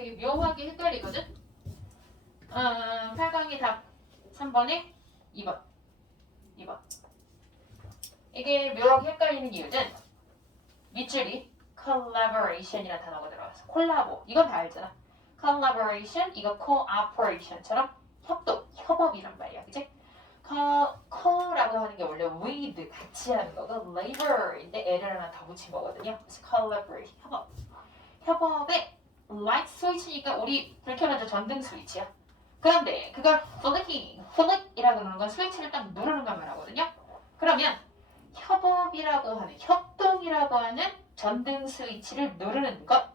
되게 묘하게 헷갈리거든. 8강의 답 3번에 2번. 이게 묘하게 헷갈리는 이유는 밑줄이 collaboration이라는 단어가 들어가서 콜라보. 이건 다 알잖아. collaboration, 이거 cooperation처럼 협동, 협업이란 말이야. 그치? co라고 하는 게 원래 with, 같이 하는 거고 labor인데 애를 하나 더 붙인 거거든요. 그래서 collaborate, 협업. 협업에 light switch니까 우리 불 켜놓은 전등 스위치야. 그런데 그걸 flick이라고 하는 건 스위치를 딱 누르는 것만 하거든요. 그러면 협업이라고 하는, 협동이라고 하는 전등 스위치를 누르는 것.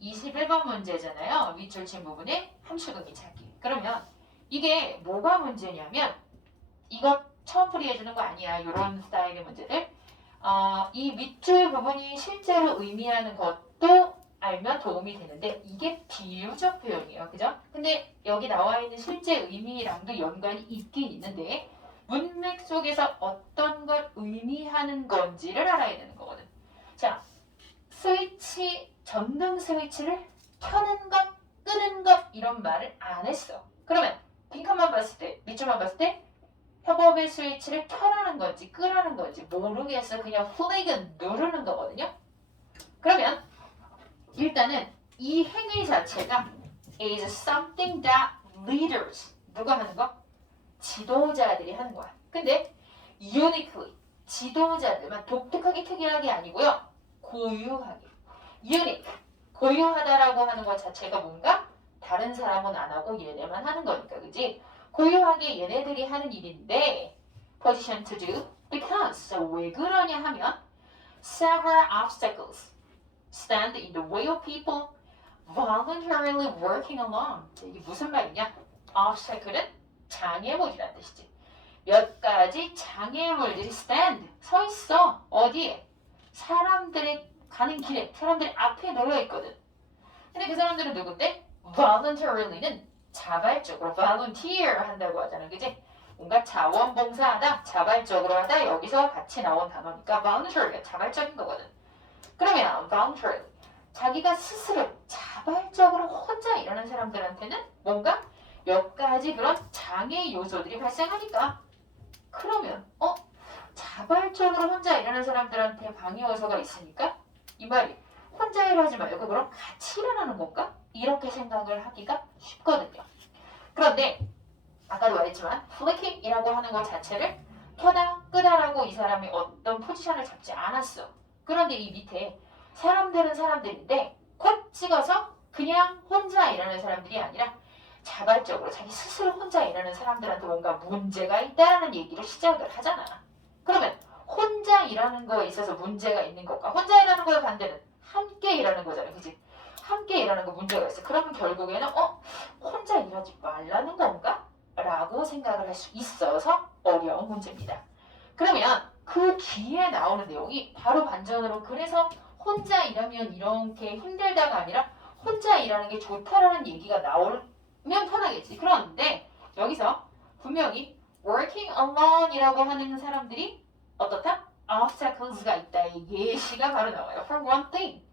21번 문제잖아요. 밑줄 친 부분에 함수극이 찾기. 그러면 이게 뭐가 문제냐면 이거 처음 풀이해주는 거 아니야. 이런 스타일의 문제들. 이 밑줄 부분이 실제로 의미하는 것도 알면 도움이 되는데 이게 비유적 표현이에요. 그죠? 근데 여기 나와 있는 실제 의미랑도 연관이 있긴 있는데 문맥 속에서 어떤 걸 의미하는 건지를 알아야 되는 거거든. 자, 스위치, 전등 스위치를 켜는 것, 끄는 것 이런 말을 안 했어. 그러면 빈칸만 봤을 때, 밑줄만 봤을 때 협업의 스위치를 켜라는 건지 끄라는 건지 모르겠어. 그냥 플래그는 누르는 거거든요. 그러면 일단은 이 행위 자체가 is something that leaders, 누가 하는 거? 지도자들이 하는 거야. 근데 uniquely, 지도자들만 독특하게 특이하게 아니고요. 고유하게. unique, 고유하다라고 하는 것 자체가 뭔가 다른 사람은 안 하고 얘네만 하는 거니까, 그지? 고유하게 얘네들이 하는 일인데 position to do because 왜 그러냐 하면 several obstacles stand in the way of people voluntarily working along. 이게 무슨 말이냐? obstacle은 장애물이란 뜻이지. 몇 가지 장애물들이 stand, 서 있어. 어디에? 사람들이 가는 길에, 사람들이 앞에 놓여 있거든. 근데 그 사람들은 누군데? voluntary는 자발적으로 volunteer 한다고 하잖아. 그지? 뭔가 자원봉사하다, 자발적으로 하다, 여기서 같이 나온 단어니까 voluntary가 자발적인 거거든. 그러면 voluntary, 자기가 스스로 자발적으로 혼자 일하는 사람들한테는 뭔가 몇 가지 그런 장애 요소들이 발생하니까 그러면 자발적으로 혼자 일하는 사람들한테 방해 요소가 있으니까 이 말이 혼자 일하지 말고 그럼 같이 일하는 건가? 이렇게 생각을 하기가 쉽거든요. 그런데 아까도 말했지만 flicking이라고 하는 것 자체를 켜다 끄다라고 이 사람이 어떤 포지션을 잡지 않았어. 그런데 이 밑에 사람들은 사람들인데 콕 찍어서 그냥 혼자 일하는 사람들이 아니라 자발적으로 자기 스스로 혼자 일하는 사람들한테 뭔가 문제가 있다라는 얘기를 시작을 하잖아. 그러면 혼자 일하는 거에 있어서 문제가 있는 것과 혼자 일하는 거의 반대는 함께 일하는 거잖아. 그치? 함께 일하는 거 문제가 있어. 그러면 결국에는 혼자 일하지 말라는 건가? 라고 생각을 할 수 있어서 어려운 문제입니다. 그러면 그 뒤에 나오는 내용이 바로 반전으로 그래서 혼자 일하면 이렇게 힘들다가 아니라 혼자 일하는 게 좋다라는 얘기가 나오면 편하겠지. 그런데 여기서 분명히 working alone이라고 하는 사람들이 어떻다? obstacles가 있다. 이 예시가 바로 나와요. For one thing.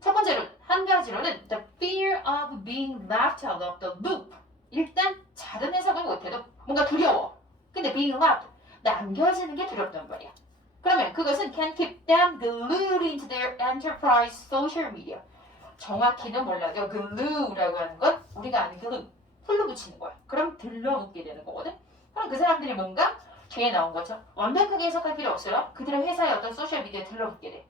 첫 번째로, 한 가지로는 the fear of being left out of the loop. 일단 다른 해석을 못해도 뭔가 두려워. 근데 being left, 남겨지는 게 두렵단 말이야. 그러면 그것은 can keep them glued into their enterprise social media. 정확히는 몰라도 glue라고 하는 건 우리가 아는 glue, 훌로 붙이는 거야. 그럼 들러붙게 되는 거거든. 그럼 그 사람들이 뭔가 뒤에 나온 것처럼 완벽하게 해석할 필요 없어요. 그들의 회사의 어떤 소셜미디어에 들러붙게 돼.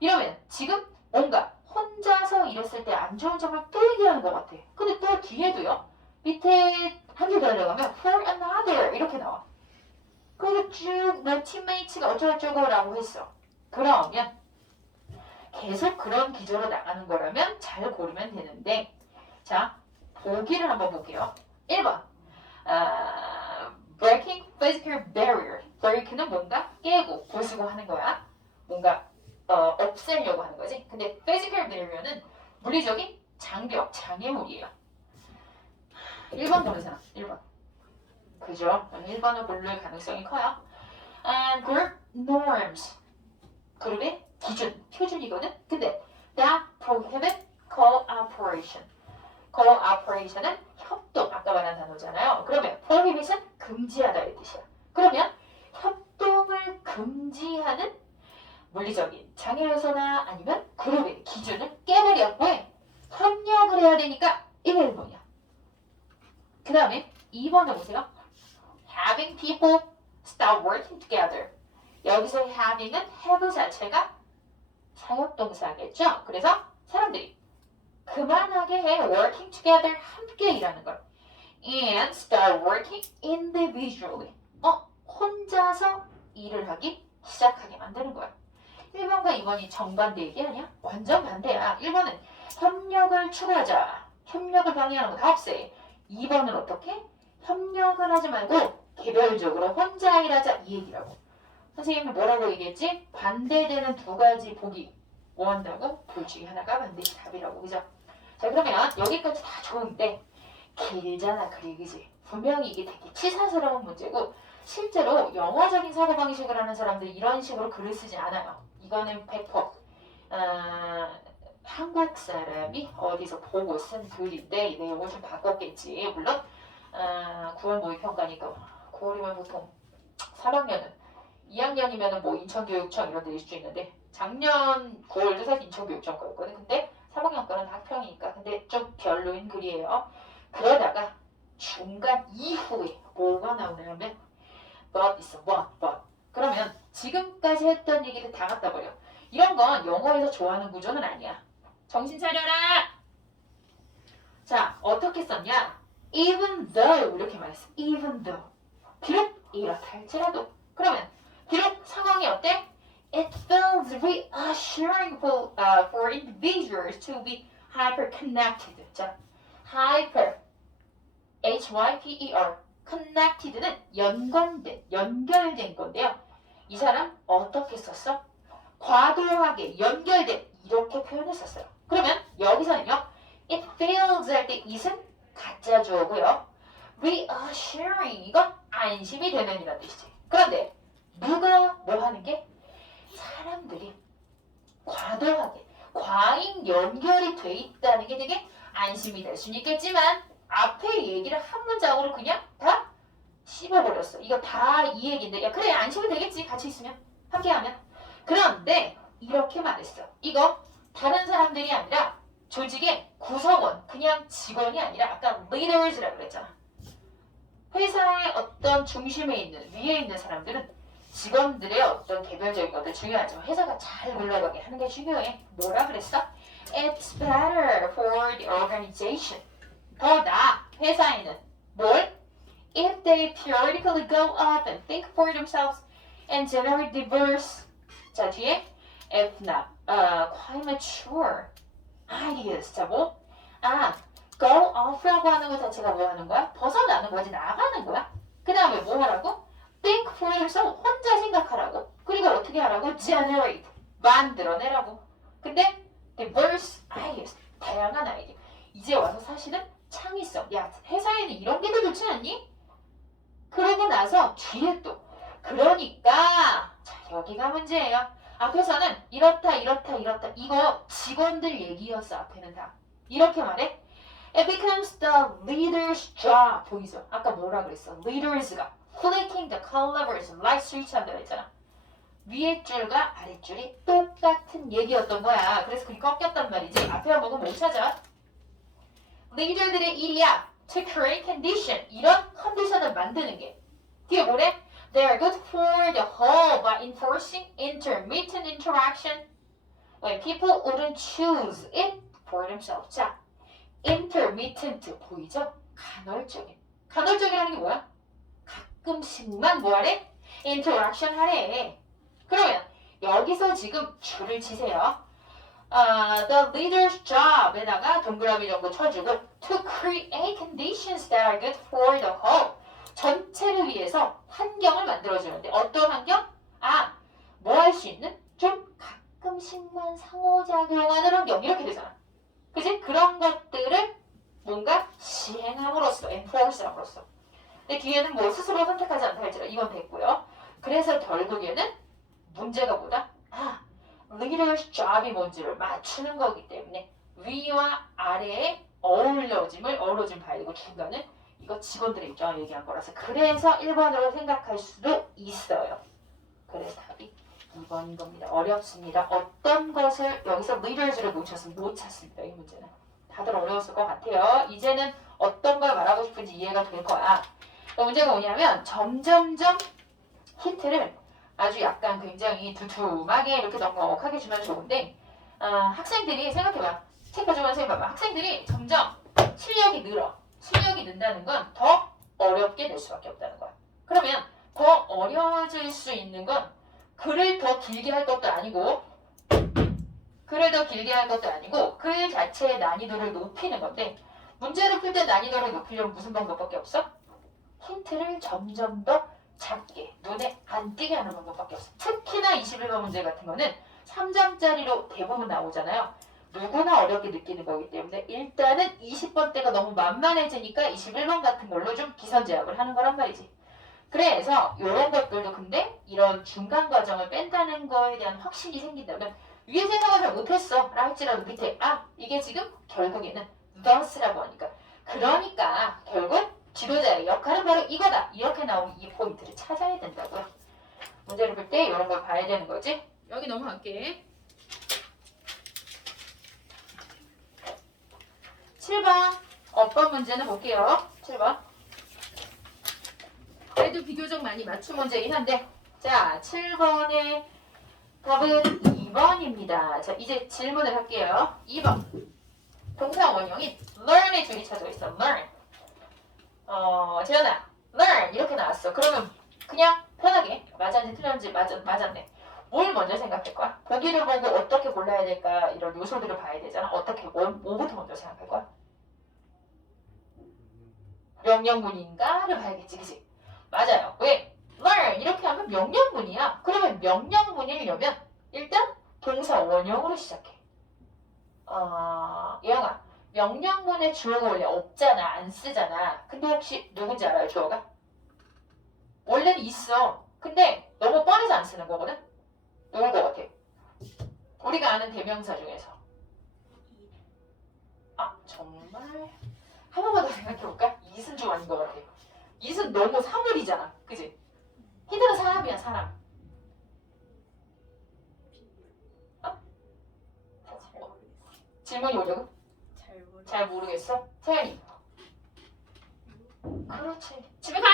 이러면 지금 뭔가 혼자서 일했을 때 안 좋은 점을 또 얘기하는 것 같아. 근데 또 뒤에도요. 밑에 한 줄 더 내려가면 for another 이렇게 나와. 그리고 쭉 내 팀메이츠가 어쩌고저쩌고 라고 했어. 그러면 계속 그런 기조로 나가는 거라면 잘 고르면 되는데 자, 보기를 한번 볼게요. 1번 breaking physical barrier. break는 뭔가 깨고 부수고 하는 거야. 뭔가 없애려고 하는 거지. 근데 physical barrier는 물리적인 장벽, 장애물이에요. 1번 고른 사람. 1번. 그죠? 1번을 고를 가능성이 커요. And group norms. 그룹의 기준, 표준이거든. 근데 that prohibit cooperation. cooperation. cooperation은 협동, 아까 말한 단어잖아요. 그러면 prohibit은 금지하다의 뜻이야. 그러면 협동을 금지하는 물리적인 장애 요소나 아니면 그룹의 기준을 깨버려. 왜? 협력을 해야 되니까 이게 1번이야. 그 다음에 2번을 보세요. Having people start working together. 여기서 having은 have 자체가 사역동사겠죠. 그래서 사람들이 그만하게 해. working together 함께 일하는 걸. And start working individually. 혼자서 일을 하기 시작하게 만드는 거야. 1번과 2번이 정반대 얘기 아니야? 완전 반대야. 1번은 협력을 추구하자. 협력을 방해하는 거 다 없애. 2번은 어떻게? 협력을 하지 말고 개별적으로 혼자 일하자 이 얘기라고. 선생님이 뭐라고 얘기했지? 반대되는 두 가지 보기 뭐 한다고? 둘 중에 하나가 반드시 답이라고. 그죠? 자 그러면 여기까지 다 좋은데 길잖아 글이. 그지? 분명히 이게 되게 치사스러운 문제고 실제로 영어적인 사고방식을 하는 사람들이 이런 식으로 글을 쓰지 않아요. 이거는 100% 한국 사람이 어디서 보고 쓴 글인데 이 내용을 좀 바꿨겠지. 물론 9월 모의평가니까 9월이면 보통 3학년은 2학년이면 뭐 인천교육청 이런 데 있을 수 있는데 작년 9월도 사실 인천교육청 거였거든. 근데 3학년 거는 학평이니까. 근데 좀 별로인 글이에요. 그러다가 중간 이후에 뭐가 나오냐면 but 있어. but. 그러면 지금까지 했던 얘기를 다 갖다 버려. 이런 건 영어에서 좋아하는 구조는 아니야. 정신 차려라. 자 어떻게 썼냐? even though 이렇게 말했어. even though. 비록 이렇다 할지라도. 그러면 비록 상황이 어때? It feels reassuring for individuals to be hyper-connected. 자, hyper, H-Y-P-E-R, connected는 연결된 건데요. 이 사람 어떻게 썼어? 과도하게 연결된 이렇게 표현했었어요. 그러면 여기서는요. It feels 할 때 it은 가짜 주어고요. reassuring 이건 안심이 되는 이란 뜻이지. 그런데 누가 뭐 하는 게? 사람들이 과도하게 과잉 연결이 돼 있다는 게 되게 안심이 될 수는 있겠지만 앞에 얘기를 한 문장으로 그냥 다 씹어버렸어. 이거 다 이 얘기인데 야 그래 안심이 되겠지 같이 있으면 함께하면. 그런데 이렇게 말했어. 이거 다른 사람들이 아니라 조직의 구성원 그냥 직원이 아니라 아까 leaders라고 그랬잖아. 회사의 어떤 중심에 있는 위에 있는 사람들은 직원들의 어떤 개별적인 것도 중요하죠. 회사가 잘 굴러가게 하는 게 중요해. 뭐라 그랬어? It's better for the organization. 더 나아. 회사에는 뭘? If they periodically go up and think for themselves and generate diverse 자 뒤에 if not quite mature ideas. 자 뭐? go off라고 하는 거 자체가 뭐 하는 거야? 벗어나는 거지. 나가는 거야. 그 다음에 뭐 하라고? think for yourself. 혼자 생각하라고. 그리고 어떻게 하라고? generate. 만들어내라고. 근데 diverse ideas. 다양한 아이디어. 이제 와서 사실은 창의성. 야 회사에는 이런 게 더 좋지 않니? 그러고 나서 뒤에 또 그러니까 자 여기가 문제예요. 앞에서는 이렇다 이거 직원들 얘기였어. 앞에는 다 이렇게 말해. It becomes the leader's job. 보이죠? 아까 뭐라 그랬어? leaders가 flicking the levers like switch 한다고 했잖아. 위에 줄과 아래 줄이 똑같은 얘기였던 거야. 그래서 그게 꺾였단 말이지. 앞에 보면 못 찾아. 리더들의 일이야. To create condition. 이런 컨디션을 만드는 게. 뒤에 뭐래? They are good for the whole by enforcing intermittent interaction when people wouldn't choose it for themselves. 자, intermittent 보이죠? 간헐적인. 간헐적이라는 게 뭐야? 가끔씩만 뭐하래? interaction 하래. 그러면 여기서 지금 줄을 치세요. The leader's job에다가 동그라미 정도 쳐주고 to create conditions that are good for the whole. 전체를 위해서 환경을 만들어주는데 어떤 환경? 뭐 할 수 있는? 좀 가끔씩만 상호작용하는 환경 이렇게 되잖아. 그치? 그런 것들을 뭔가 시행함으로써 enforce함으로써. 근데 뒤에는 뭐 스스로 선택하지 않다 할지라도 이건 됐고요. 그래서 결국에는 문제가 뭐다? leader's job이 뭔지를 맞추는 거기 때문에 위와 아래의 어우러짐을 봐야 되고 중간은 이거 직원들의 입장을 얘기한 거라서 그래서 1번으로 생각할 수도 있어요. 그래서 답이 2번인 겁니다. 어렵습니다. 어떤 것을 여기서 leaders를 못 찾습니다. 이 문제는. 다들 어려웠을 것 같아요. 이제는 어떤 걸 말하고 싶은지 이해가 될 거야. 문제가 뭐냐면 점점점 힌트를 아주 약간 굉장히 두툼하게 이렇게 넉넉하게 주면 좋은데 학생들이 생각해봐. 책 가져가는 선생님 봐봐. 학생들이 점점 실력이 늘어. 실력이 는다는 건 더 어렵게 될 수밖에 없다는 거야. 그러면 더 어려워질 수 있는 건 글을 더 길게 할 것도 아니고 글 자체의 난이도를 높이는 건데 문제를 풀 때 난이도를 높이려면 무슨 방법밖에 없어? 힌트를 점점 더 작게 눈에 안 띄게 하는 방법밖에 없어. 특히나 21번 문제 같은 거는 3점짜리로 대부분 나오잖아요. 누구나 어렵게 느끼는 거기 때문에 일단은 20번 대가 너무 만만해지니까 21번 같은 걸로 좀 기선제압을 하는 거란 말이지. 그래서 이런 것들도 근데 이런 중간 과정을 뺀다는 거에 대한 확신이 생긴다면 위에 생각을 잘 못했어 라 할지라도 밑에 이게 지금 결국에는 thus라고 하니까 그러니까 결국 지도자의 역할은 바로 이거다 이렇게 나오는 이 포인트를 찾아야 된다고요. 문제를 풀 때 이런 걸 봐야 되는 거지. 여기 넘어갈게. 7번 어법 문제는 볼게요. 7번 그래도 비교적 많이 맞춘 문제이긴 한데 자 7번의 답은 2번입니다. 자 이제 질문을 할게요. 2번 동사 원형인 learn의 줄이 쳐져 있어. learn 재현아 learn 이렇게 나왔어. 그러면 그냥 편하게 맞았는지 틀렸는지 맞았네. 뭘 먼저 생각할 거야? 보기를 보고 어떻게 골라야 될까 이런 요소들을 봐야 되잖아. 어떻게 뭐부터 먼저 생각할 거야? 명령문인가를 봐야겠지, 그치? 맞아요. 왜? learn 이렇게 하면 명령문이야. 그러면 명령문이려면 일단 동사 원형으로 시작해. 예영아, 명령문에 주어가 원래 없잖아, 안 쓰잖아. 근데 혹시 누군지 알아요, 주어가? 원래는 있어. 근데 너무 뻔해서 안 쓰는 거거든? 누굴 것 같아? 우리가 아는 대명사 중에서. 정말? 한 번만 더 생각해볼까? 이슬 좀 아닌 것 같아. 이슬 너무 사물이잖아. 그치? 히드는 사람이야, 사람. 질문이 오려고? 잘 모르겠어? 세연이. 그렇지. 집에 가!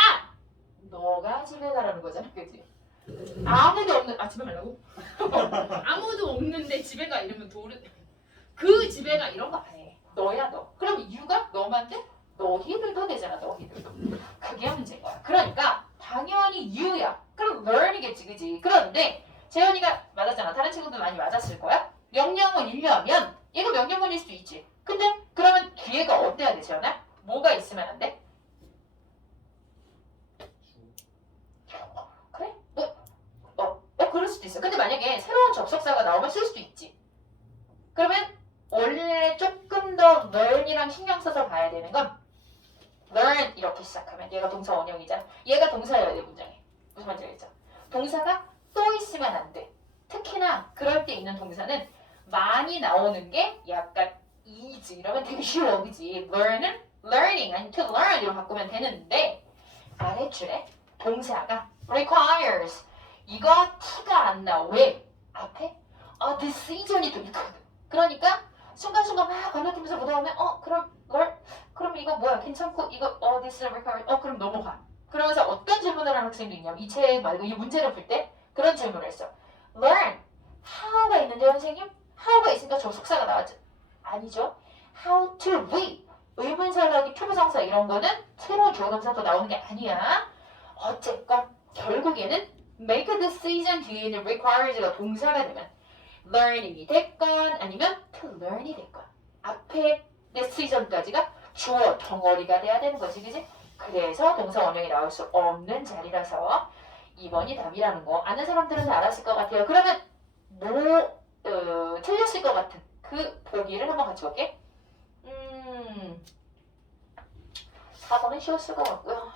너가 집에 가라는 거잖아. 그치? 아무도 없는, 집에 가려고? 아무도 없는데 집에 가 이러면 그 집에 가 이런 거 안 해. 너야 너. 그럼 이유가 너만 돼? 너희들도 되잖아. 너희들도. 그게 문제인 거야. 그러니까 당연히 you야. 그럼 learn이겠지. 그지? 그런데 재현이가 맞았잖아. 다른 친구들 많이 맞았을 거야. 명령문이려면 이거 명령문일 수도 있지. 근데 그러면 뒤에가 어때야 돼, 재현아? 뭐가 있으면 안 돼? 그래? 그럴 수도 있어. 근데 만약에 새로운 접속사가 나오면 쓸 수도 있지. 그러면 원래 조금 더 learn이랑 신경 써서 봐야 되는 건 learn 이렇게 시작하면 얘가 동사 원형이잖아. 얘가 동사여야 돼, 문장에. 무슨 말인지 알겠죠? 동사가 또 있으면 안 돼. 특히나 그럴 때 있는 동사는 많이 나오는 게 약간 easy 이러면 되게 쉬워, 그지? learn은 learning 아니 to learn 이로 바꾸면 되는데 아래줄에 동사가 requires 이거 T가 안 나와. 왜? 앞에 decision이 또 있거든. 그러니까 순간순간 막 건너뛰면서 묻어오면 그럼 이거 뭐야? 괜찮고 이거 this requires 그럼 넘어가. 그러면서 어떤 질문을 하는 학생도 있냐면 이 책 말고 이 문제를 풀 때 그런 질문을 했어. learn how가 있는데 선생님? how가 있으니까 접속사가 나왔죠. 아니죠. how to read 의문사라기 표부정사 이런 거는 새로운 조동사도 나오는 게 아니야. 어쨌건 결국에는 make a decision 뒤에 있는 requires가 동사가 되면 learning이 됐건 아니면 to learn이 됐건 앞에 decision까지가 주어 덩어리가 돼야 되는 거지, 그지? 그래서 동사 원형이 나올 수 없는 자리라서 2번이 답이라는 거 아는 사람들은 다 알았을 것 같아요. 그러면 틀렸을 것 같은 그 보기를 한번 같이 볼게. 4번은 쉬웠을 것 같고요.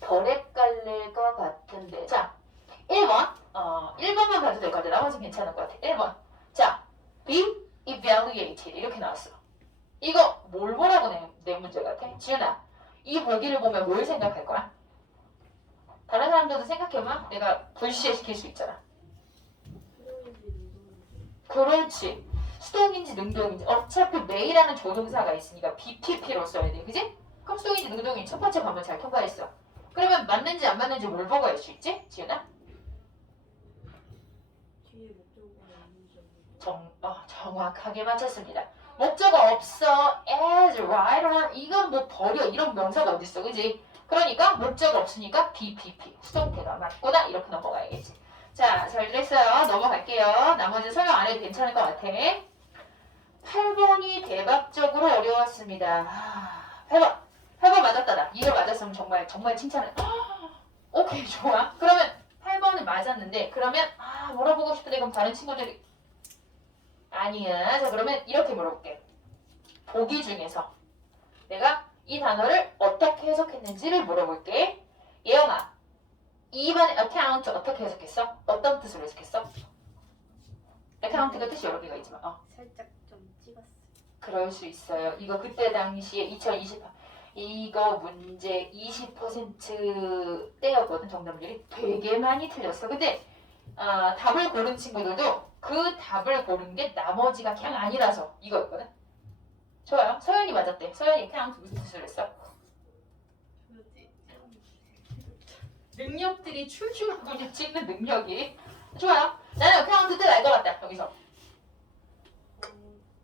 덜 헷갈릴 것 같은데 자 1번 1번만 봐도 될 것 같아. 나머지는 괜찮을 것 같아. 1번 자 be evaluated 이렇게 나왔어. 이거 뭘 보라고 내 문제 같아? 지은아, 이 보기를 보면 뭘 생각할 거야? 다른 사람들도 생각해봐. 내가 불시시킬 수 있잖아. 그렇지. 수동인지 능동인지. 어차피 may라는 조동사가 있으니까 BPP로 써야 돼. 그지? 그럼 수동인지 능동인지 첫 번째 관문 잘 통과했어. 그러면 맞는지 안 맞는지 뭘 보고 알 수 있지? 지은아? 정확하게 맞췄습니다. 목적어 없어. as, right, or 이건 뭐 버려. 이런 명사가 어딨어. 그지? 그러니까 목적어 없으니까 BPP. 수동태가 맞구나. 이렇게 넘어가야겠지. 자, 잘 됐어요. 넘어갈게요. 나머지 설명 안 해도 괜찮을 것 같아. 8번이 대박적으로 어려웠습니다. 8번. 8번 맞았다. 나. 이걸 맞았으면 정말 칭찬을. 오케이, 좋아. 그러면 8번은 맞았는데 그러면 물어보고 싶은데 그럼 다른 친구들이 아니야. 자, 그러면 이렇게 물어볼게. 보기 중에서 내가 이 단어를 어떻게 해석했는지를 물어볼게. 예영아, 2번의 account 어떻게 해석했어? 어떤 뜻으로 해석했어? account가 뜻이 여러 개가 있지만 살짝 좀 찍었어요. 그럴 수 있어요. 이거 그때 당시에 2028 이거 문제 20% 때였거든. 정답률이 되게 많이 틀렸어. 근데 답을 고른 친구들도 그 답을 고른 게 나머지가 그냥 아니라서 이거였거든. 좋아요. 서연이 맞았대. 서연이 account 무슨 뜻으로 했어? 능력들이 출중하군요. 찍는 능력이. 좋아요. 나는 account 뜻 알 것 같다. 여기서.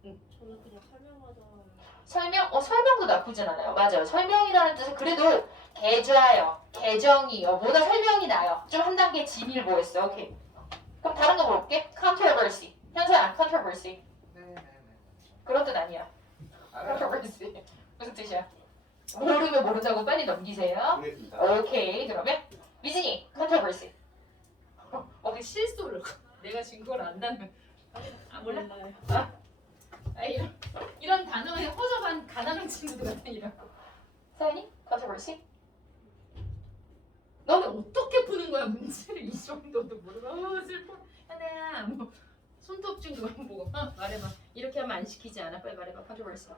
저는 그냥 설명하자. 설명도 나쁘진 않아요. 맞아요. 설명이라는 뜻은 그래도 계좌요, 계정이요. 보다 설명이 나요. 좀 한 단계 진일보했어. 오케이. 그럼 다른 거 볼게. controversy. 현서야, controversy. 그런 뜻 아니야. controversy. 무슨 뜻이야? 모르면 모르자고 빨리 넘기세요. 오케이. 그러면 미진이, controversy. 그 실수를. 내가 진 걸 안다면. 몰라? 이런 단어에 허접한 가난한 친구들 같은 이런. 서연이? controversy? 너는 어떻게 푸는 거야 문제를 이 정도도 모르고 슬퍼. 하나야 뭐 손톱증도 안 보고 말해봐. 이렇게 하면 안 시키지 않아? 빨리 말해봐. controversy.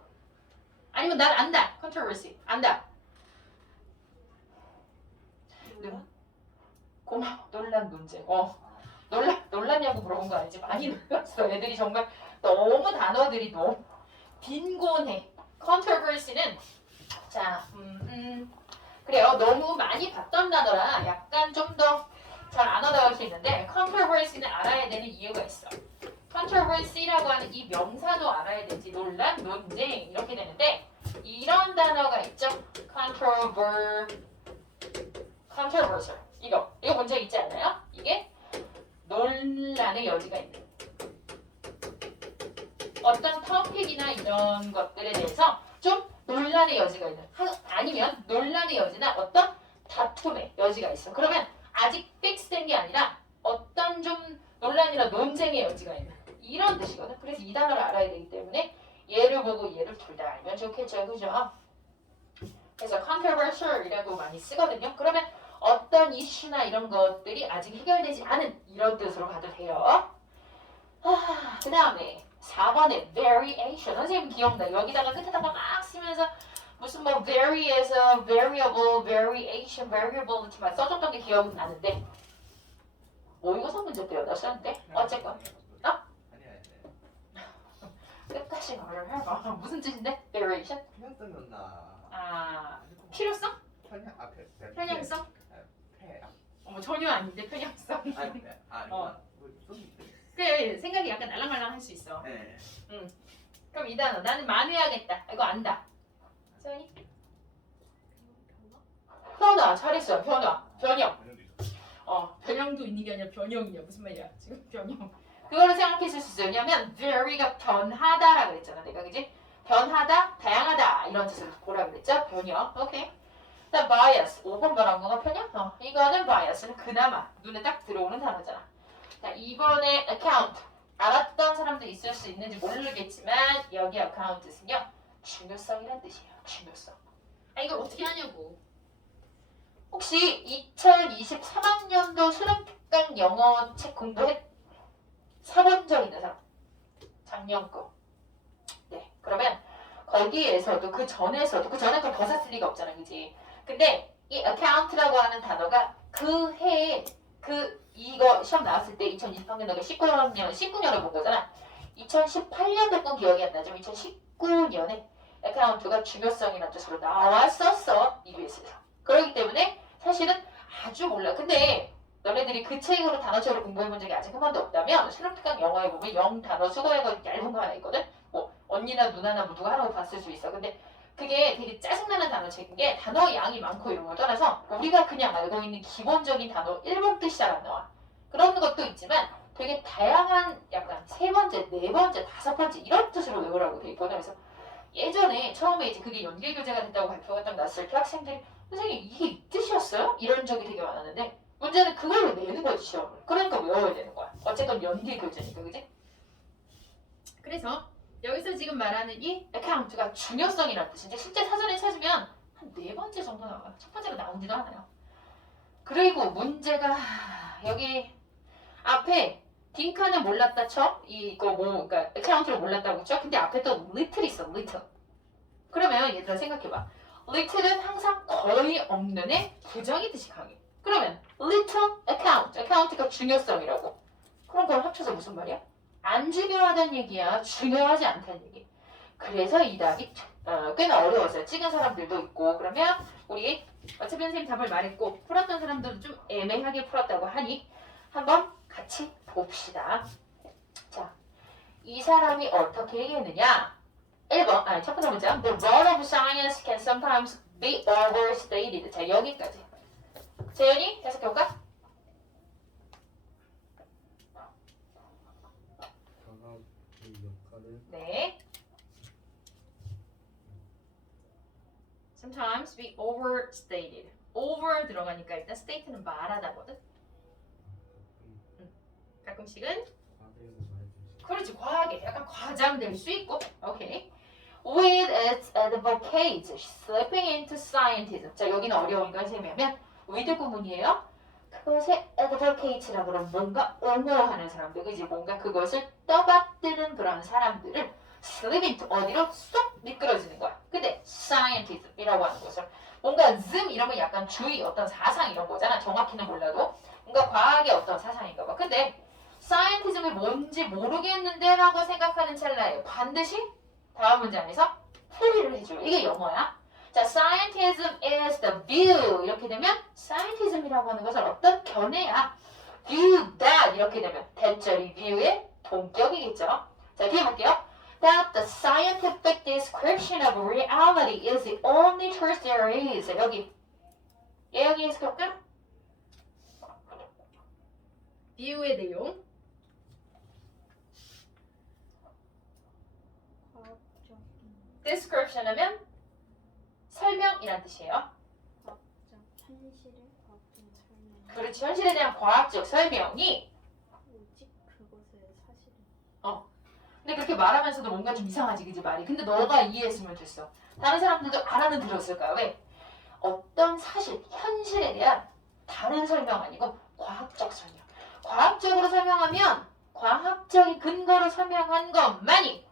아니면 난 안다. controversy. 안다. 고마워. 논란 문제. 놀랐냐고 물어본 거 아니지? 많이 놀랐어. 애들이 정말 너무 단어들이 너무 빈곤해. controversy는 자, 그래요. 너무 많이 봤던 단어라 약간 좀 더 잘 안 와닿을 수 있는데 controversy는 알아야 되는 이유가 있어. controversy라고 하는 이 명사도 알아야 되지. 논란, 논쟁 이렇게 되는데 이런 단어가 있죠. controversial. 이거 문제 있지 않나요? 이게 논란의 여지가 있는 어떤 토픽이나 이런 것들에 대해서 좀 논란의 여지가 있는 아니면 논란의 여지나 어떤 다툼의 여지가 있어. 그러면 아직 픽스된 게 아니라 어떤 좀 논란이나 논쟁의 여지가 있는 이런 뜻이거든. 그래서 이 단어를 알아야 되기 때문에 얘를 보고 얘를 둘 다 알면 좋겠죠. 그죠? 그래서 controversial이라고 많이 쓰거든요. 그러면 어떤 이슈나 이런 것들이 아직 해결되지 않은 이런 뜻으로 가도 돼요. 그 다음에 4번에 variation. 선생님 기억나. 여기다가 끝에다가 막 쓰면서 무슨 뭐 vary에서 variable, variation, variability만 써줬던 게 기억은 나는데 모의고사 문제 때였나 썼는데 어쨌건 끝까지 말을 해봐. 무슨 뜻인데? variation? 그냥 썼나? 필요성? 편향성? 폐. 전혀 아닌데 편향성. 그래 생각이 약간 날랑말랑할 수 있어. 네. 그럼 이 단어 나는 만회하겠다. 이거 안다. 서연이? 변화 잘했어. 변화. 변형. 변형도 있는 게 아니라 변형이야. 무슨 말이야? 지금 변형. 그거를 생각했을 수 있어요. 왜냐면 very가 변하다라고 했잖아. 내가 그지? 변하다, 다양하다 이런 뜻을 보라 그랬죠? 변형. 오케이. 자, bias. 5번 말한 거가 편향? 이거는 bias는 그나마 눈에 딱 들어오는 단어잖아. 자, 이번에 account. 알았던 사람도 있을 수 있는지 모르겠지만 여기 account 뜻은요. 중요성이란 뜻이에요. 중요성. 이걸 어떻게 하냐고. 혹시 2023학년도 수능특강 영어 책 공부해? 사본 적 있는 사람? 작년 거. 거기에서도 그 전에서도 그 전에 건 더 샀을 리가 없잖아, 그지? 근데 이 account라고 하는 단어가 그 해에 이거 시험 나왔을 때 2023년도가 19년을 본 거잖아. 2018년도 건 기억이 안 나지만 2019년에 account가 중요성이라는 뜻으로 나왔었어 EBS에서. 그렇기 때문에 사실은 아주 몰라. 근데 너네들이 그 책으로 단어적으로 공부해본 적이 아직 한 번도 없다면 새롭 특강 영어에 보면 영 단어 수거해가지고 얇은 거 하나 있거든. 뭐 언니나 누나나 뭐 누가 하라고 봤을 수 있어. 근데 그게 되게 짜증나는 단어 책인 게 단어 양이 많고 이런 걸 떠나서 우리가 그냥 알고 있는 기본적인 단어 일본 뜻이 잘 안 나와. 그런 것도 있지만 되게 다양한 약간 세 번째, 네 번째, 다섯 번째 이런 뜻으로 외우라고 돼 있거든. 그래서 예전에 처음에 이제 그게 연계 교재가 됐다고 발표가 딱 났을 때 학생들이 선생님 이게 이 뜻이었어요? 이런 적이 되게 많았는데 문제는 그걸로 내는 거지 시험을. 그러니까 외워야 되는 거야. 어쨌건 연계 교재니까, 그지? 그래서 여기서 지금 말하는 이 account가 중요성이라는 뜻인데 실제 사전에 찾으면 한 네 번째 정도 나와요. 첫 번째로 나오지도 않아요. 그리고 문제가 여기 앞에 딩카는 몰랐다 쳐? 이거 뭐 그러니까 account를 몰랐다고 쳐? 근데 앞에 또 little 있어, little. 그러면 얘들아 생각해봐. little은 항상 거의 없는 애 부정의 뜻이 강해. 그러면 little account가 중요성이라고. 그럼 그걸 합쳐서 무슨 말이야? 안 중요하다는 얘기야. 중요하지 않다는 얘기. 그래서 이 답이 꽤나 어려웠어요. 찍은 사람들도 있고. 그러면 우리 어차피 선생님 답을 말했고 풀었던 사람들도 좀 애매하게 풀었다고 하니 한번 같이 봅시다. 자, 이 사람이 어떻게 얘기했느냐? 1번, 첫 번째 문장. The role of science can sometimes be overstated. 자, 여기까지. 재현이 해석해볼까? 과학의 역할을 네. Sometimes be overstated. over 들어가니까 일단 state는 말하다거든. 가끔씩은 과학에서 말해주시. 그렇지 과하게 약간 과장될 수 있고. 오케이. With its advocates slipping into scientism. 자 여기는 어려우니까 설명하면 with 구문이에요. 그것의 advocate라고 그러면 뭔가 옹호하는 사람들, 그지? 뭔가 그것을 떠받드는 그런 사람들을 slip into 어디로 쏙 미끄러지는 거야. 근데 scientism이라고 하는 것을 뭔가 즘 이러면 약간 주의, 어떤 사상 이런 거잖아. 정확히는 몰라도 뭔가 과학의 어떤 사상인가 봐. 근데 scientism이 뭔지 모르겠는데 라고 생각하는 찰나에 반드시 다음 문장에서 풀이를 해줘요. 이게 영어야. 자, scientism is the view 이렇게 되면 scientism이라고 하는 것은 어떤 견해야. view that 이렇게 되면 대절이 view의 동격이겠죠. 자, 뒤에 볼게요. That the scientific description of reality is the only truth there is. 여기 여기 해석할까? view의 내용. 과학적인 description 하면 설명이란 뜻이에요. 현실의 과학적인 설명. 그렇지. 현실에 대한 과학적 설명이 오직 그것의 사실은 근데 그렇게 말하면서도 뭔가 좀 이상하지, 그지 말이. 근데 너가 이해했으면 됐어. 다른 사람들도 알아는 들었을 거야. 왜? 어떤 사실, 현실에 대한 다른 설명 아니고 과학적 설명. 과학적으로 설명하면 과학적인 근거로 설명한 것만이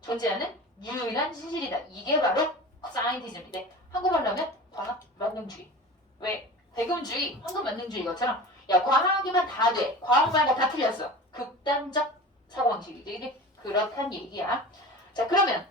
존재하는 유일한 진실이다. 이게 바로 사이언티즘인데 한국말로 하면 과학 만능주의. 왜? 대금주의, 황금 만능주의 것처럼 야 과학이면 다 돼. 과학 말고 다 틀렸어. 극단적 사고방식이지. 그렇단 얘기야. 자 그러면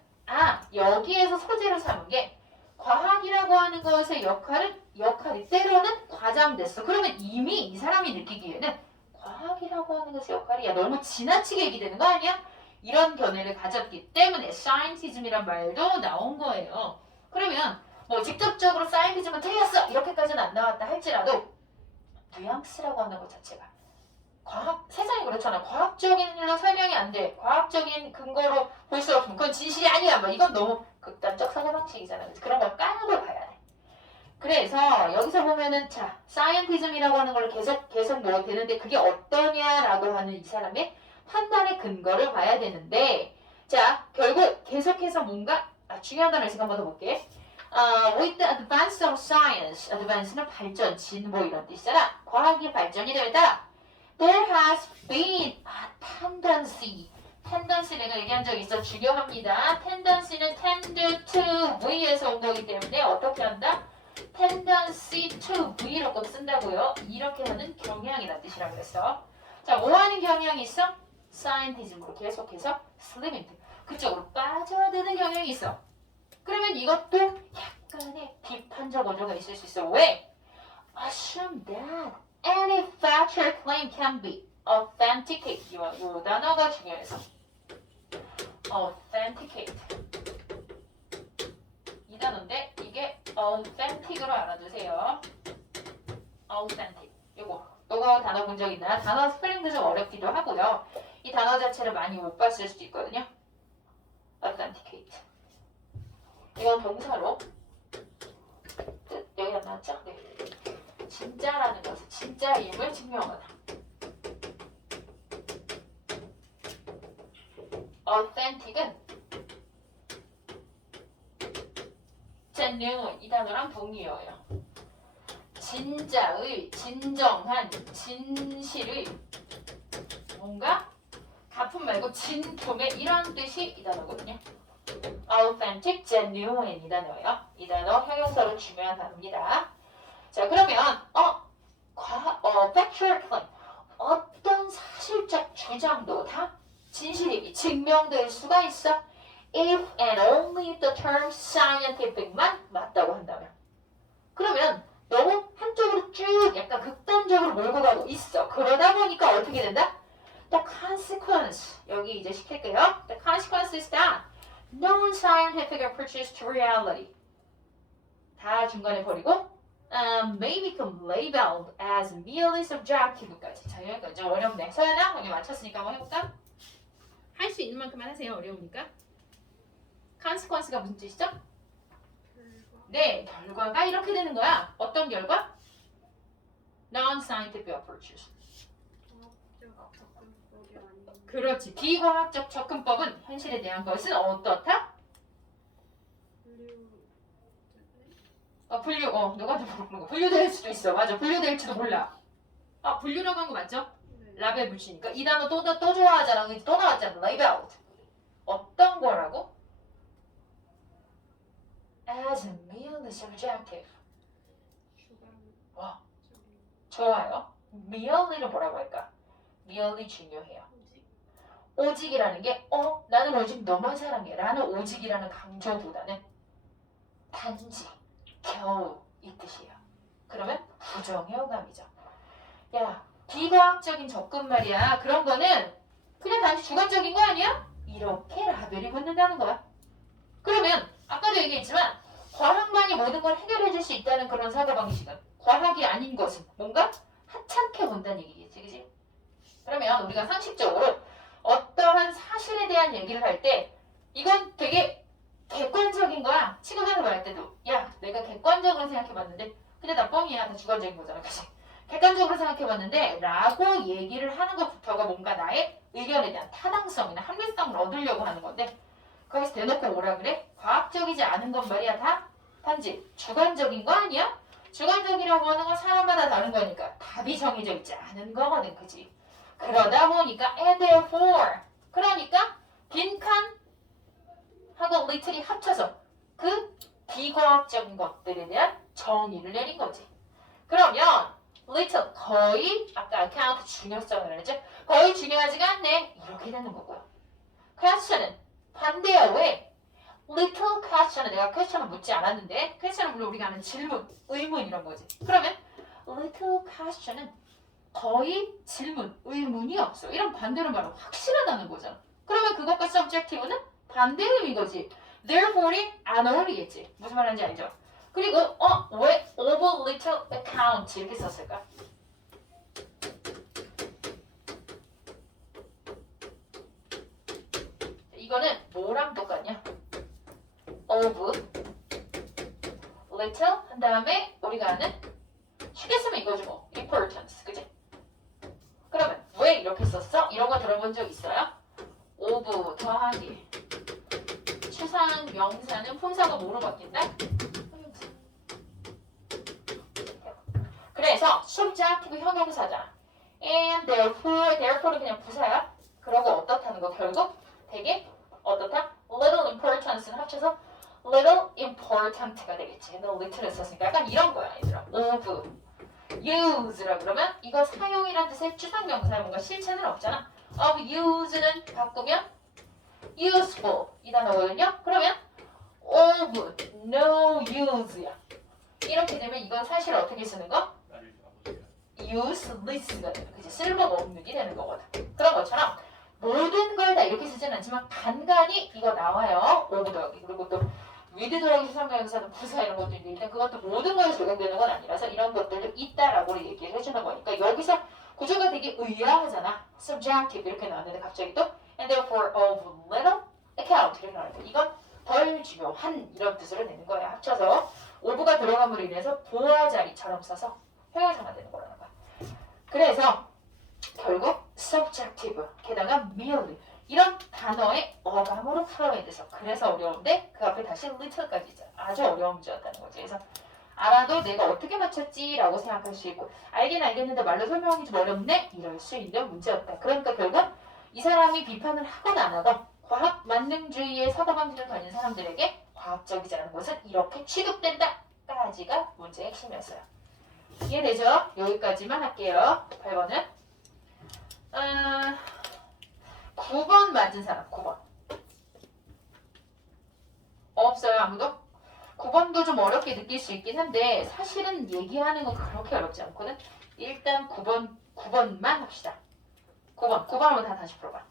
여기에서 소재로 삼은 게 과학이라고 하는 것의 역할이 때로는 과장됐어. 그러면 이미 이 사람이 느끼기에는 과학이라고 하는 것의 역할이 너무 지나치게 얘기되는 거 아니야? 이런 견해를 가졌기 때문에 scientism이란 말도 나온 거예요. 그러면 뭐 직접적으로 scientism은 틀렸어 이렇게까지는 안 나왔다 할지라도 뉘앙스라고 하는 것 자체가 세상이 그렇잖아. 과학적인 일로 설명이 안 돼. 과학적인 근거로 볼 수 없으면 그건 진실이 아니야. 뭐 이건 너무 극단적 사고방식이잖아. 그래서 그런 걸 깔고 봐야 돼. 그래서 여기서 보면은 자, scientism이라고 하는 걸 계속 뭐 되는데 그게 어떠냐라고 하는 이 사람의 판단의 근거를 봐야 되는데 자, 결국 계속해서 뭔가 중요한 단어 있으니까 한번 더 볼게. With the advance of science, advance는 발전, 진보 이런 뜻이잖아. 과학이 발전이 됨에 따라 there has been a tendency, tendency 내가 얘기한 적 있어. 중요합니다. tendency는 tend to V에서 온 거기 때문에 어떻게 한다? tendency to V로 쓴다고요. 이렇게 하는 경향이라는 뜻이라고 그랬어. 자, 뭐 하는 경향이 있어? scientism으로 계속해서 slimming 그쪽으로 빠져드는 경향이 있어. 그러면 이것도 약간의 비판적 어조가 있을 수 있어. 왜? Assume that any factual claim can be authenticate. 이 단어가 중요해서. authenticate. 이 단어인데 이게 authentic으로 알아두세요. authentic. 요거 단어 본 적 있나요? 단어 스펠링도 좀 어렵기도 하고요. 이 단어 자체를 많이 못 봤을 수도 있거든요. authenticate. 이건 동사로 여기 안 나왔죠? 네. 진짜라는 것을 진짜임을 증명하다. authentic은 genuine 이 단어랑 동의어예요. 진짜의, 진정한, 진실의 뭔가 가품 말고 진품의 이런 뜻이 이 단어거든요. authentic, genuine 이 단어예요. 이 단어 형용사로 중요한 단어입니다. 자, 그러면 factual claim 어떤 사실적 주장도 다 진실이 증명될 수가 있어. if and only if the term scientific만 맞다고 한다면. 그러면 너무 한쪽으로 쭉 약간 극단적으로 몰고 가고 있어. 그러다 보니까 어떻게 된다? The consequence 여기 이제 시킬게요. The consequence is that non-scientific approaches to reality 다 중간에 버리고 may become labeled as merely subjective까지. 자, 여기까지 좀 어렵네. 서연아, 여기 맞췄으니까 한번 해볼까? 할 수 있는 만큼만 하세요. 어려우니까. consequence가 무슨 뜻이죠? 네, 결과가 이렇게 되는 거야. 어떤 결과? Non-scientific approaches. 과학적 접근법이 아닌 그렇지. 비과학적 접근법은 현실에 대한 것은 어떻다? 분류 누구한테 물어보는 거? 분류될 수도 있어. 맞아. 분류될지도 몰라. 분류라고 한 거 맞죠? 네. 라벨 붙이니까. 이 단어 또 좋아하잖아. 또 나왔잖아. labeled. 어떤 거라고? As merely subjective. 와, 좋아요. merely를 뭐라고 할까? merely 중요해요. 오직이라는 게 나는 오직 너만 사랑해 라는 오직이라는 강조보다는 단지, 겨우 이 뜻이에요. 그러면 부정의 어감이죠. 야, 비과학적인 접근 말이야. 그런 거는 그냥 단지 주관적인 거 아니야? 이렇게 라벨이 붙는다는 거야. 그러면 아까도 얘기했지만 과학만이 모든 걸 해결해 줄 수 있다는 그런 사고방식은 과학이 아닌 것은 뭔가 하찮게 본다는 얘기겠지, 그지? 그러면 우리가 상식적으로 어떠한 사실에 대한 얘기를 할 때 이건 되게 객관적인 거야. 취급하는 말 할 때도 야, 내가 객관적으로 생각해봤는데 근데 나 뻥이야. 다 주관적인 거잖아, 그치? 객관적으로 생각해봤는데 라고 얘기를 하는 것부터가 뭔가 나의 의견에 대한 타당성이나 합리성을 얻으려고 하는 건데 거기서 대놓고 뭐라 그래? 과학적이지 않은 건 말이야. 다 단지 주관적인 거 아니야? 주관적이라고 하는 건 사람마다 다른 거니까 답이 정해져 있지 않은 거거든, 그치? 그러다 보니까 and therefore 그러니까 빈칸하고 little이 합쳐서 그 비과학적인 것들에 대한 정의를 내린 거지. 그러면 little 거의 아까 account 중요성을 그랬죠? 거의 중요하지가 않네. 이렇게 되는 거고요. question은 반대야. 왜? little question은 내가 question을 묻지 않았는데 question은 물론 우리가 아는 질문, 의문 이런 거지. 그러면 little question은 거의 질문, 의문이 없어. 이런 반대로 말하면 확실하다는 거잖아. 그러면 그것과 subjective는 반대 의미인 거지. therefore이 안 어울리겠지. 무슨 말인지 알죠? 그리고 왜 over little account 이렇게 썼을까? 이거는 뭐랑 똑같냐? of little 한 다음에 우리가 아는 쉽게 쓰면 이거지 뭐. importance, 그치? 그러면 왜 이렇게 썼어? 이런 거 들어본 적 있어요? of 더하기 추상 명사는 품사가 뭐로 바뀐다? 그래서 subjective 형용사잖아. and therefore, therefore는 그냥 부사야. 그러고 어떻다는 거 결국 되게 어떻다? little importance는 합쳐서 little important가 되겠지. 너 little을 썼으니까 약간 이런 거야 얘들아. of use라 그러면 이거 사용이란 뜻의 추상명사야. 뭔가 실체는 없잖아. of use는 바꾸면 useful 이 단어거든요. 그러면 of no use야. 이렇게 되면 이건 사실 어떻게 쓰는 거? useless가 되는 거지. 쓸모가 없는이 되는 거거든. 그런 것처럼 모든 걸 다 이렇게 쓰지는 않지만 간간히 이거 나와요. of 더하기. 그리고 또 with 더하기 수상명사는 부사 이런 것도 있는데 일단 그것도 모든 거에 적용되는 건 아니라서 이런 것들도 있다라고 얘기를 해주는 거니까 여기서 구조가 되게 의아하잖아. subjective 이렇게 나왔는데 갑자기 또 and therefore of little account 이렇게 나왔는데 이건 덜 중요한 이런 뜻으로 내는 거야. 합쳐서 of가 들어감으로 인해서 보아 자리처럼 써서 형용사가 되는 거라는 거야. 그래서 결국 subjective 게다가 merely 이런 단어의 어감으로 풀어야 돼서 그래서 어려운데 그 앞에 다시 little까지 있잖아. 아주 어려운 문제였다는 거지. 그래서 알아도 내가 어떻게 맞췄지? 라고 생각할 수 있고 알긴 알겠는데 말로 설명하기 좀 어렵네? 이럴 수 있는 문제였다. 그러니까 결국 이 사람이 비판을 하건 안 하건 과학 만능주의의 사고방식을 가진 사람들에게 과학적이지 않은 것은 이렇게 취급된다. 까지가 문제의 핵심이었어요. 이해되죠? 여기까지만 할게요. 8번은 9번 맞은 사람 9번 없어요 아무도? 9번도 좀 어렵게 느낄 수 있긴 한데 사실은 얘기하는 건 그렇게 어렵지 않거든. 일단 9번만 합시다. 9번 한번 다시 풀어봐.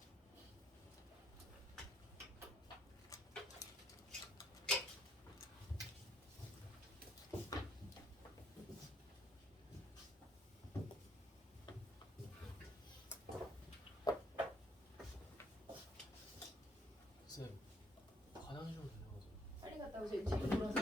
쌤, 화장실로 들어가서 빨리 갔다 오세요. 뒤로 돌아서.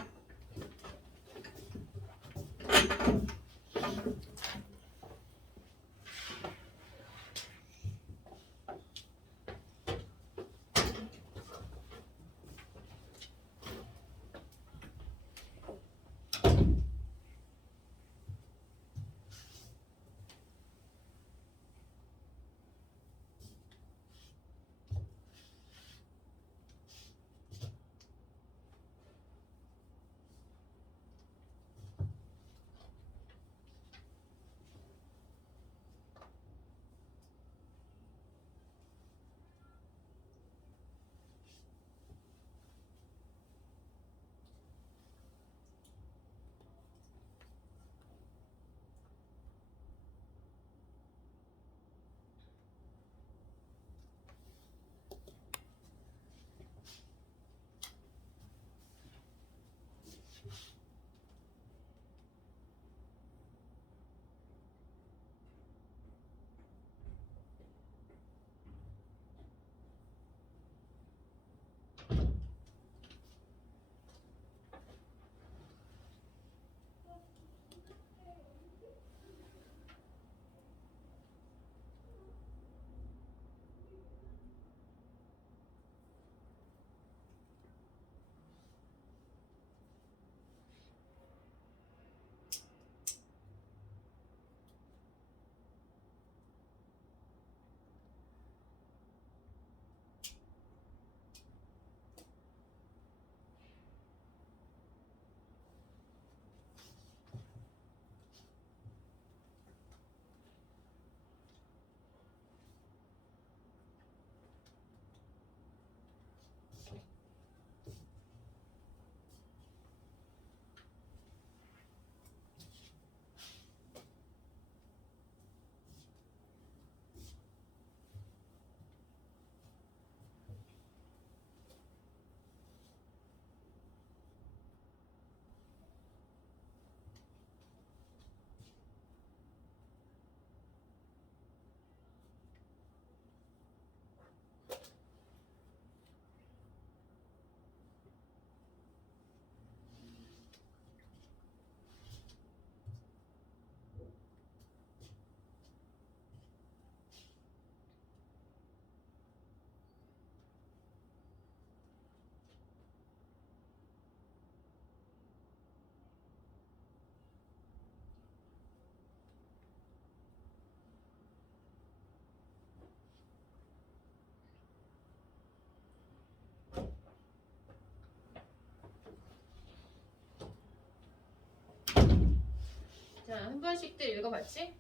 한 번씩들 읽어봤지?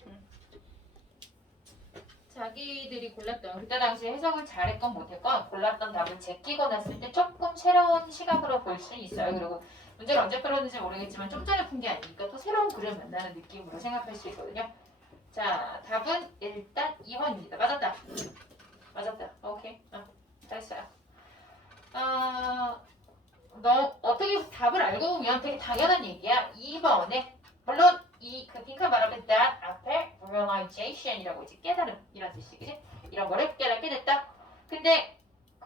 자기들이 골랐던 그때 당시 해석을 잘했건 못했건 골랐던 답을 제끼고 났을 때 조금 새로운 시각으로 볼 수 있어요. 그리고 문제를 언제 풀었는지 모르겠지만 좀 전에 푼 게 아니니까 또 새로운 글을 만나는 느낌으로 생각할 수 있거든요. 자, 답은 일단 2번입니다. 맞았다. 맞았다. 오케이. 잘했어요. 너 어떻게 답을 알고 보면 되게 당연한 얘기야. 2번에 물론 그 빈칸 말하면 that 앞에 realization이라고 이제 깨달음이란 뜻이지. 이런 거를 깨닫게 됐다. 근데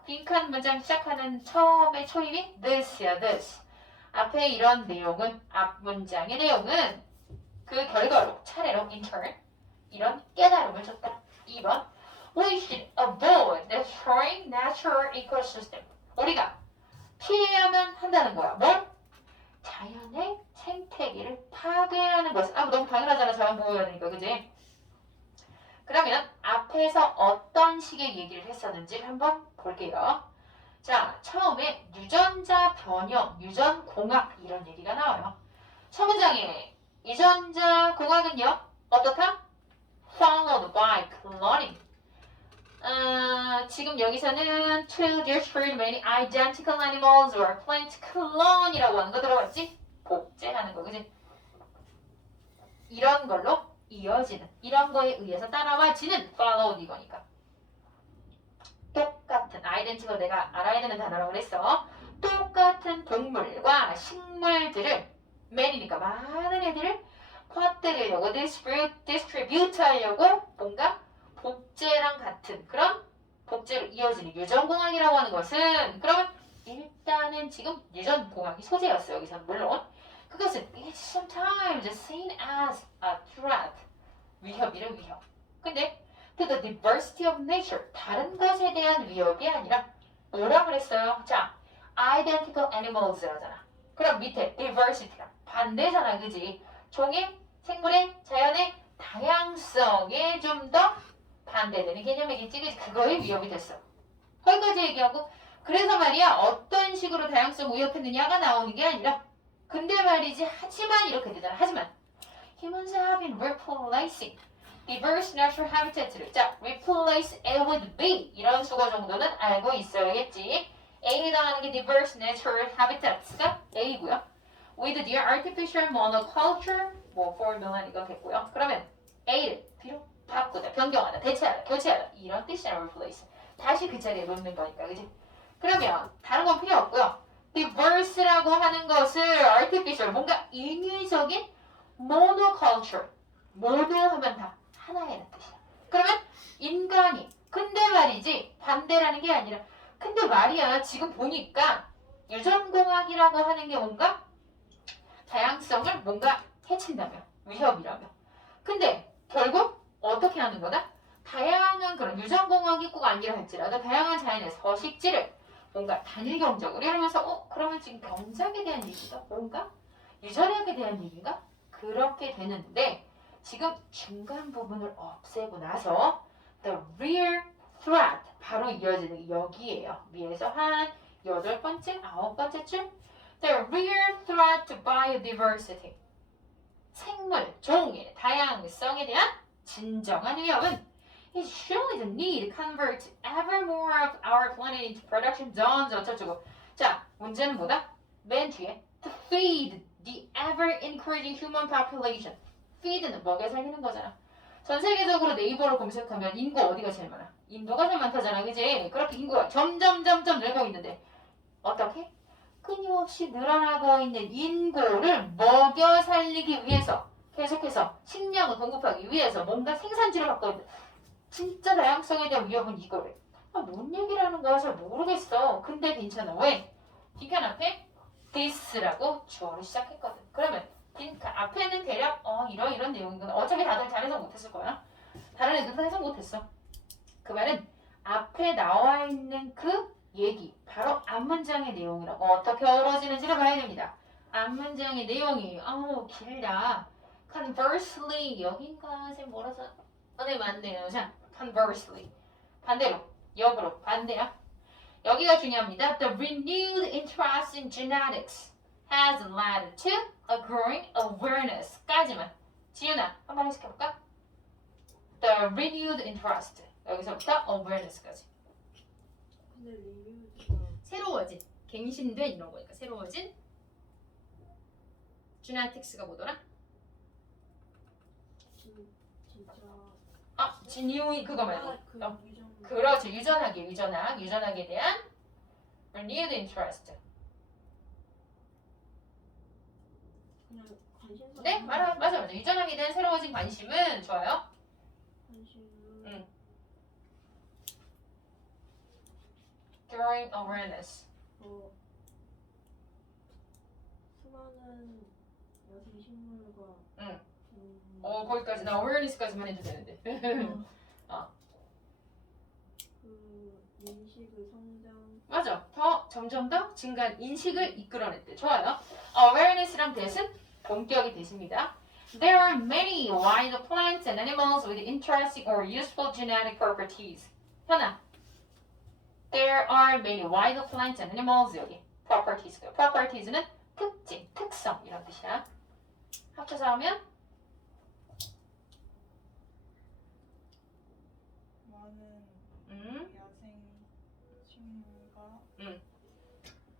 빈칸 문장 시작하는 처음의 초입이 this야 this. 앞에 이런 내용은 앞 문장의 내용은 그 결과로 차례로 in turn 이런 깨달음을 줬다. 2번 We should avoid destroying natural ecosystem. 우리가 피해야만 한다는 거야. 뭘? 자연의 생태계를 파괴하는 것은 너무 당연하잖아. 자연 보호해야 되니까. 그지? 그러면 앞에서 어떤 식의 얘기를 했었는지 한번 볼게요. 자, 처음에 유전자 변형, 유전공학 이런 얘기가 나와요. 첫 문장에 유전자 공학은요. 어떻다? Followed by cloning. 지금 여기서는 to destroy many identical animals or plant clone이라고 하는 거 들어봤지? 복제하는 거, 그지? 이런 걸로 이어지는, 이런 거에 의해서 따라와지는 followed 이거니까. 똑같은, identical 내가 알아야 되는 단어라고 그랬어. 똑같은 동물과 식물들을, man이니까 많은 애들을 퍼뜨리려고, distribute 하려고 뭔가 복제랑 같은 그런 복제로 이어지는 유전공학이라고 하는 것은 그러면 일단은 지금 유전공학이 소재였어요. 여기서는 물론 그것은 it's sometimes seen as a threat 위협이래 위협. 근데 to the diversity of nature 다른 것에 대한 위협이 아니라 뭐라 그랬어요? 자, identical animals라잖아. 그럼 밑에 diversity가 반대잖아, 그지? 종의 생물의 자연의 다양성에 좀 더 반대되는 개념이겠지. 그치? 그거에 위협이 됐어. 거기까지 얘기하고 그래서 말이야 어떤 식으로 다양성 위협했느냐가 나오는 게 아니라 근데 말이지 하지만 이렇게 되잖아. 하지만 humans have been replacing diverse natural habitat를 자 replace A with B 이런 수거 정도는 알고 있어야겠지. A에 해당하는 게 diverse natural habitats가 A고요. with the artificial monoculture 뭐 formula 이건 됐고요. 그러면 A를 B로 바꾸다, 변경하다, 대체하다, 교체하다 이런 뜻이야. replace 다시 그 자리에 놓는 거니까, 그지? 그러면 다른 건 필요 없고요. diverse라고 하는 것을 artificial 뭔가 인위적인 monoculture 모두 하면 다 하나의 뜻이야. 그러면 인간이 근데 말이지 반대라는 게 아니라 근데 말이야 지금 보니까 유전공학이라고 하는 게 뭔가 다양성을 뭔가 해친다며 위협이라며. 근데 결국 어떻게 하는 거다? 다양한 그런 유전공학이 꼭 아니라 할지라도 다양한 자연의 서식지를 뭔가 단일경적으로 이러면서 그러면 지금 경작에 대한 얘기가 뭔가 유전학에 대한 얘기인가? 그렇게 되는데 지금 중간 부분을 없애고 나서 the real threat 바로 이어지는 게 여기에요. 위에서 한 8번째, 9번째쯤 the real threat to biodiversity 생물, 종의 다양성에 대한 진정한 위협은 is surely the need to convert ever more of our planet into production zones 어쩌고. 자, 문제는 뭐다? 맨 뒤에 to feed the ever-increasing human population. feed는 먹여 살리는 거잖아. 전 세계적으로 네이버를 검색하면 인구 어디가 제일 많아? 인도가 제일 많다잖아, 그지? 그렇게 인구가 점점 늘고 있는데 어떻게? 끊임없이 늘어나고 있는 인구를 먹여 살리기 위해서 계속해서 식량을 공급하기 위해서 뭔가 생산지를 갖고 있는 진짜 다양성에 대한 위협은 이거래. 뭔 얘기라는 거야 잘 모르겠어. 근데 괜찮아. 왜? 빈칸 앞에 this라고 주어로 시작했거든. 그러면 빈칸 앞에는 대략 이런 내용이구나. 어차피 다들 잘 해석 못했을 거야. 다른 애들도 해석 못했어. 그 말은 앞에 나와 있는 그 얘기 바로 앞문장의 내용이라고. 어떻게 어우러지는지를 봐야 됩니다. 앞문장의 내용이 길다. Conversely 여긴가 쌤 뭐라서 네 맞네요. 자 conversely 반대로 역으로 반대야. 여기가 중요합니다. The renewed interest in genetics has led to a growing awareness까지만 지윤아, 한번 해석해볼까? The renewed interest. 여기서부터 awareness까지. 근데 리뷰가 새로워진, 갱신된 이런 거니까 새로워진 genetics가 뭐더라? 진짜 new 그거 말고. 그 유정 그렇죠. 유전학에 대한 renewed interest. 그냥 관심사. 네, 맞아. 유전학에 대한 새로워진 관심은 좋아요. 관심은 응. Growing awareness. 수많은 야생 식물과 응. 거기까지 나 awareness까지만 해도 되는데. 그 인식의 성장. 맞아. 점점 더 증가한 인식을 이끌어냈대. 좋아요. awareness랑 대신 본격이 되십니다. There are many wild plants and animals with interesting or useful genetic properties. 현아. There are many wild plants and animals. 여기 properties. properties는 특징, 특성 이런 뜻이야. 합쳐서 하면 많은 야생 식물과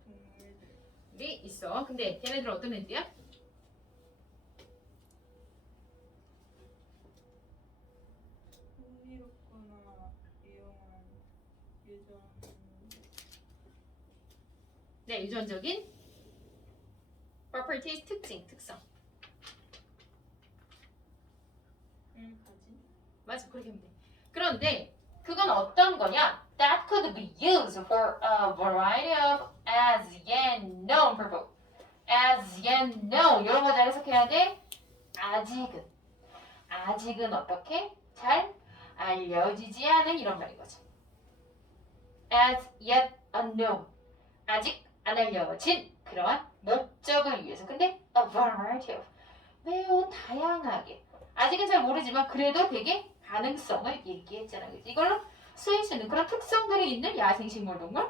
동물들이 있어. 근데 걔네들 어떤 애들이야? 흥미롭거나 유용한 유전 네, 유전적인 properties 특징, 특성. 가진 맞아, 그렇게 하면 돼. 그런데 그건 어떤 거냐? That could be used for a variety of as yet known purpose. As yet known 이런 거 잘 해석해야 돼. 아직은 어떻게? 잘 알려지지 않은 이런 말인 거지. As yet unknown. 아직 안 알려진 그러한 목적을 위해서. 근데 a variety of 매우 다양하게. 아직은 잘 모르지만 그래도 되게 가능성을 얘기했잖아. 그치? 이걸로 쓰일 수 있는 그런 특성들이 있는 야생식물 동물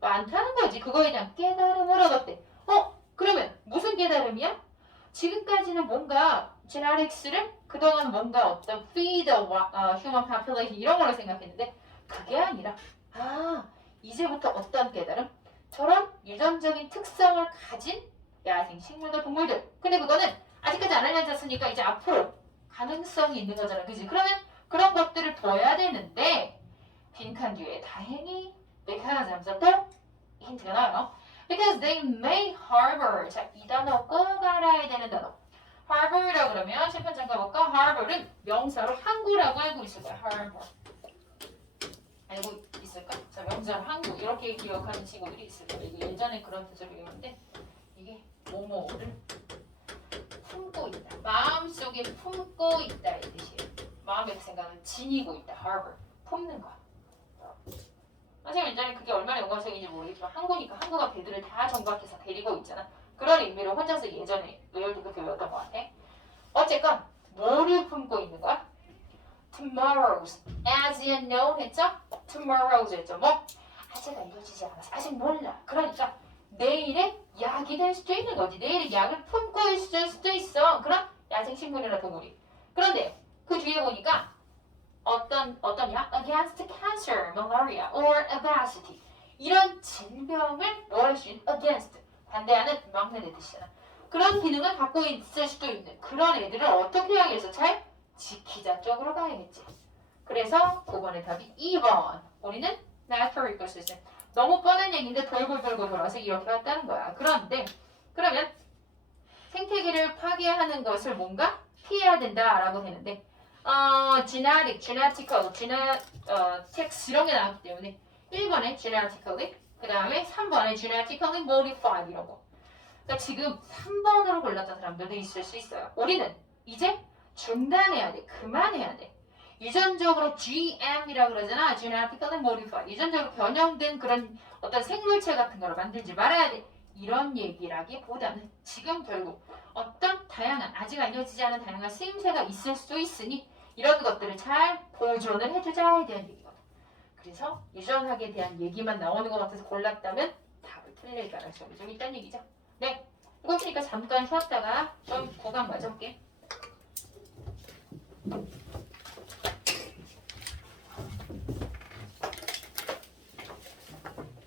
많다는 거지. 그거에 대한 깨달음을 얻었대. 그러면 무슨 깨달음이야? 지금까지는 뭔가 제네틱스를 그동안 뭔가 어떤 feed human population 이런 걸로 생각했는데 그게 아니라 이제부터 어떤 깨달음? 저런 유전적인 특성을 가진 야생식물과 동물들. 근데 그거는 아직까지 안 알려졌으니까 이제 앞으로 가능성이 있는 거잖아. 그지? 그러면 그런 것들을 둬야 되는데 빈칸 뒤에 다행히 because 하면서 또 힌트가 나와요. Because they may harbor. 자, 이 단어 꼭 알아야 되는 단어. harbor이라고 그러면 칠판 잠깐 볼까? harbor은 명사로 항구라고 알고 있을 거야. harbor. 알고 있을까? 자, 명사로 항구 이렇게 기억하는 친구들이 있을 거야. 이게 예전에 그런 뜻으로 배웠는데 이게 뭐뭐를 품고 있다. 마음속에 품고 있다 이 뜻이에요. 마음의 생각을 지니고 있다. harbor. 품는 거. 사실 예전에 그게 얼마나 영광적인지 모르겠지만 항구니까 항구가 배들을 다 정박해서 데리고 있잖아. 그런 의미로 혼자서 예전에 의열도 그렇게 외웠던 것 같아. 어쨌건 뭐를 품고 있는 거야? Tomorrows, as yet known 했죠? Tomorrows 했죠. 뭐? 아직 알려지지 않았어. 아직 몰라. 그러니까 내일의 약이 될 수도 있는 거지. 내일의 약을 품고 있을 수도 있어. 그런 야생식물이나 동물이. 그런데 그 뒤에 보니까 어떠냐? Against cancer, malaria, or obesity. 이런 질병을 뭐 할 수 있는? Against. 반대하는 막는 뜻이잖아. 그런 기능을 갖고 있을 수도 있는 그런 애들을 어떻게 하기 위해서 잘 지키자 쪽으로 가야겠지. 그래서 9번의 답이 2번. 우리는 natural ecosystem. 너무 뻔한 얘기인데 돌고 돌아서 이렇게 왔다는 거야. 그런데 그러면 생태계를 파괴하는 것을 뭔가 피해야 된다라고 되는데 genetical, genetics 이런 게 나왔기 때문에 1번에 genetically, 그 다음에 3번에 genetically modified 이런 거. 그러니까 지금 3번으로 골랐던 사람들도 있을 수 있어요. 우리는 이제 중단해야 돼. 그만해야 돼. 유전적으로 GM이라고 그러잖아. genetically modified. 유전적으로 변형된 그런 어떤 생물체 같은 거를 만들지 말아야 돼. 이런 얘기라기보다는 지금 결국 어떤 다양한 아직 알려지지 않은 다양한 쓰임새가 있을 수 있으니 이런 것들을 잘 보존을 해주자에 대한 얘기거든. 그래서 유전학에 대한 얘기만 나오는 것 같아서 골랐다면 답을 틀릴 가능성이 좀 있다는 얘기죠. 네, 이거 보니까 잠깐 쉬었다가 좀 구강 맞아볼게.